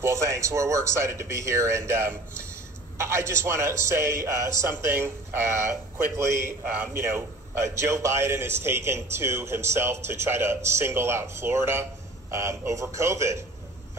Well, thanks. We're excited to be here, and I just want to say something quickly. Joe Biden has taken to himself to try to single out Florida over COVID.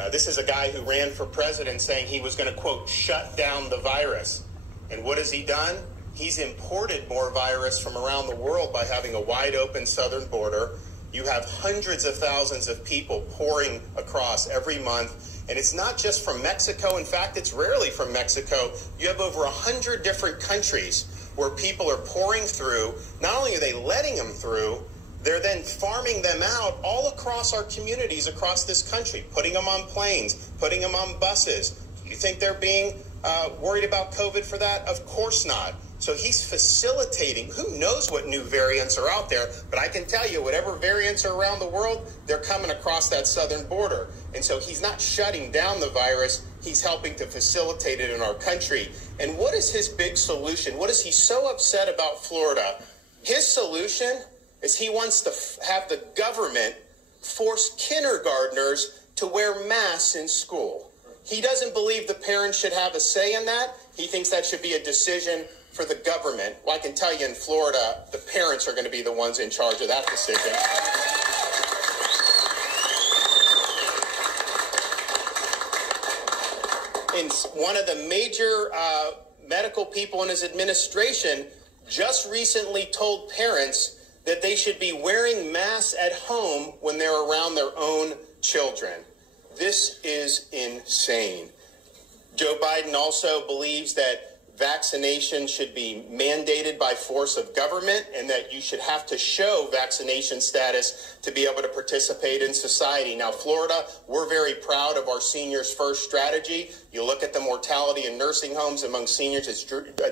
This is a guy who ran for president saying he was going to, quote, shut down the virus. And what has he done? He's imported more virus from around the world by having a wide open southern border. You have hundreds of thousands of people pouring across every month. And it's not just from Mexico. In fact, it's rarely from Mexico. You have over 100 different countries where people are pouring through. Not only are they letting them through, they're then farming them out all across our communities across this country, putting them on planes, putting them on buses. Do you think they're being worried about COVID for that? Of course not. So he's facilitating. Who knows what new variants are out there? But I can tell you, whatever variants are around the world, they're coming across that southern border. And so he's not shutting down the virus. He's helping to facilitate it in our country. And what is his big solution? What is he so upset about Florida? His solution is he wants to have the government force kindergartners to wear masks in school. He doesn't believe the parents should have a say in that. He thinks that should be a decision for the government. Well, I can tell you in Florida, the parents are going to be the ones in charge of that decision. And one of the major medical people in his administration just recently told parents that they should be wearing masks at home when they're around their own children. This is insane. Joe Biden also believes that vaccination should be mandated by force of government and that you should have to show vaccination status to be able to participate in society. Now, Florida, we're very proud of our Seniors First strategy. You look at the mortality in nursing homes among seniors, it's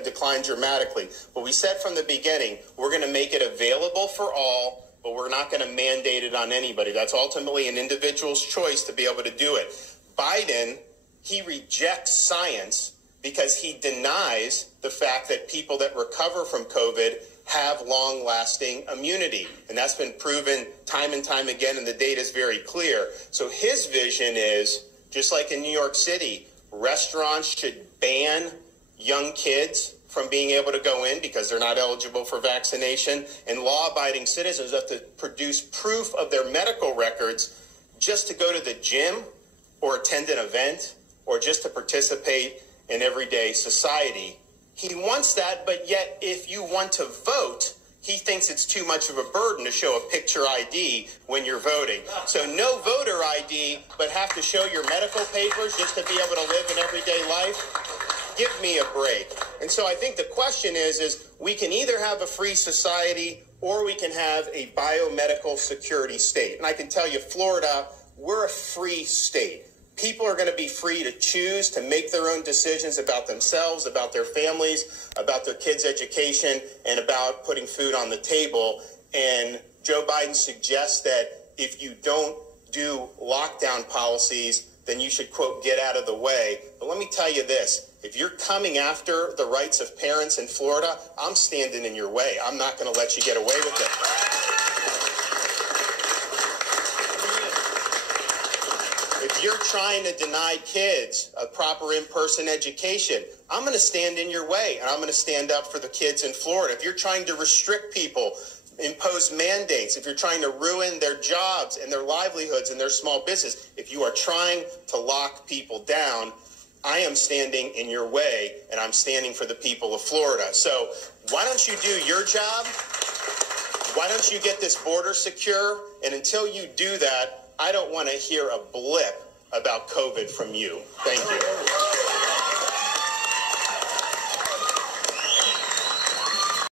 declined dramatically. But we said from the beginning, we're going to make it available for all, but we're not going to mandate it on anybody. That's ultimately an individual's choice to be able to do it. Biden, he rejects science because he denies the fact that people that recover from COVID have long-lasting immunity. And that's been proven time and time again, and the data is very clear. So his vision is, just like in New York City, restaurants should ban young kids from being able to go in because they're not eligible for vaccination, and law-abiding citizens have to produce proof of their medical records just to go to the gym or attend an event or just to participate in everyday society. He wants that, but yet if you want to vote, he thinks it's too much of a burden to show a picture ID when you're voting. So no voter ID, but have to show your medical papers just to be able to live an everyday life? Give me a break. And so I think the question is we can either have a free society or we can have a biomedical security state. And I can tell you, Florida, we're a free state. People are going to be free to choose to make their own decisions about themselves, about their families, about their kids' education, and about putting food on the table. And Joe Biden suggests that if you don't do lockdown policies, then you should, quote, get out of the way. But let me tell you this. If you're coming after the rights of parents in Florida, I'm standing in your way. I'm not going to let you get away with it. If you're trying to deny kids a proper in-person education, I'm going to stand in your way, and I'm going to stand up for the kids in Florida. If you're trying to restrict people, impose mandates, if you're trying to ruin their jobs and their livelihoods and their small business, if you are trying to lock people down, I am standing in your way, and I'm standing for the people of Florida. So why don't you do your job? Why don't you get this border secure? And until you do that, I don't want to hear a blip about COVID from you. Thank you.